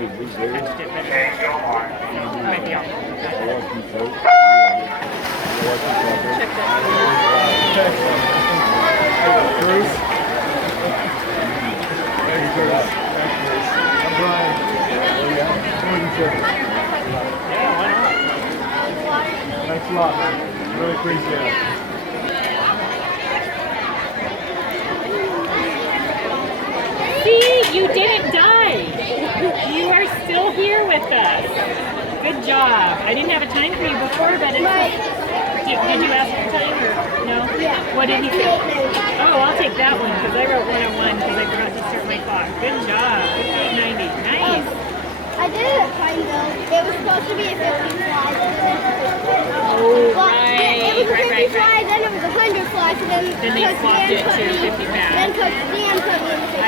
Touched it, but it might be off. Check Bruce. Thanks, Bruce. I'm Brian. Yeah, why not? Thanks a lot, man. Really appreciate it. See, you didn't die. You are still here with us. Good job. I didn't have a time for you before, but it's did you ask for time or no? Yeah. What did he say? Oh, I'll take that one because I wrote 101 because I forgot to start my clock. Good job. 5890. Nice. I didn't find though. It was supposed to be a 50 fly. Oh, Well, right. it was a 50 Right. fly, then it was a 100 fly, so then Then they Coach swapped Dan it put to me- 50 back. Then Coach Dan put me in the 50